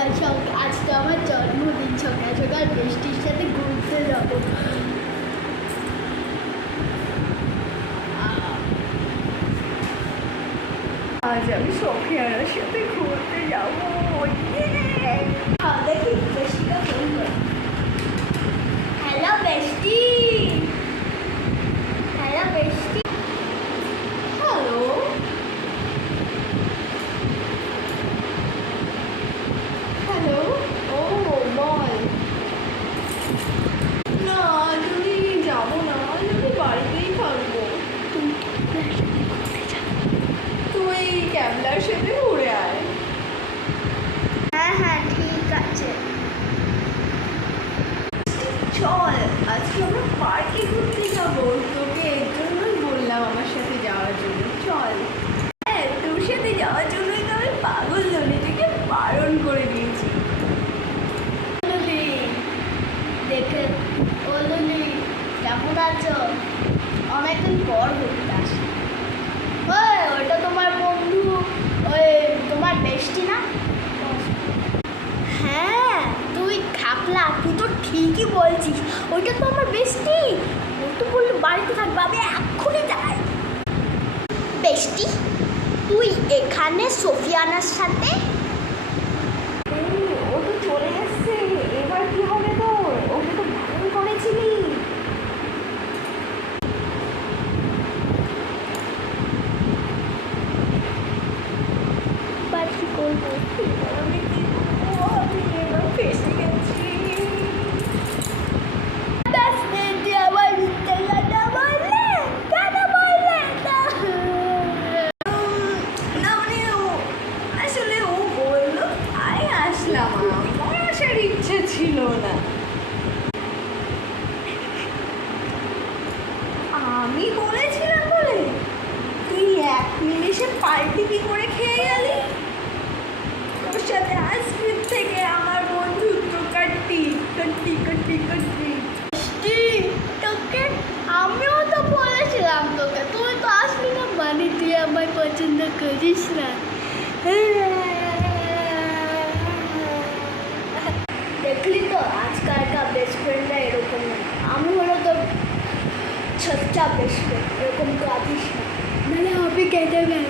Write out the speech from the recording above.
আজ তো আমার জন্মদিন, সকাল সকাল বৃষ্টির সাথে ঘুরতে যাবো। আজ আমি সোফিয়ার সাথে ঘুরতে যাবো। দেখি বেষ্টিটা ফোন করে। Hello bestie, hello bestie. Hello, hello. ও বল। না, আজ আমি যাবো না, আজ আমি বাড়িতেই থাকবো। তুই ক্যাবলার সাথে ঘুরে আয়। হ্যাঁ হ্যাঁ ঠিক আছে। চল, আজকে আমরা পার্কে ঘুরতে যাবো। তোকে এর জন্যই বললাম আমার সাথে যাওয়ার জন্য। চল। হ্যাঁ, তোর সাথে যাওয়ার জন্যই তো আমি পাগল ননিটাকে বারণ করে দিয়েছি। দেখে বললি কেমন আছো? অনেকদিন পর ঘুরতে আসি। ওই ওইটা তোমার বন্ধু, ওই তোমার বেষ্টি না? হ্যাঁ তুই খাপলা, তুই তো ঠিকই বলছিস, ওইটা তো আমার বেষ্টি। ও তো বললো বাড়িতে থাকবে, আমি এক্ষুনি যাই। বেষ্টি, তুই এখানে সোফিয়ানার সাথে? ও তো চলে এসছে, এবার কি হবে তোর? ওকে তো বারণ করেছিলি। বা কি করবো? এবার আমি কি করবো? আমি এবার ফেসে গেছি। আমার মিথ্যে কথা বললে, কেন বললে না? না মানে আসলে ও বললো তাই আসলাম। আমার আসার ইচ্ছে ছিল না। আমি বলেছিলাম বলে তুই এক নিমেষে পাল্টি কি করে খেয়ে গেলি? তোর সাথে আইসক্রিম থেকে আমার বন্ধুত্ব কাটতি কাটতি কাটতি কাটতি। তোকে আমিও তো বলেছিলাম, তোকে তুই তো আসলি না, মানে তুই আমায় পছন্দ করিস না। দেখলি তো আজকালকার বেস্ট ফ্রেন্ডরা এরকম না। আমি হলো তো সচ্চা বেস্ট ফ্রেন্ড, এরকম কাঁদিস না, নাহলে আমি কেটে গেল।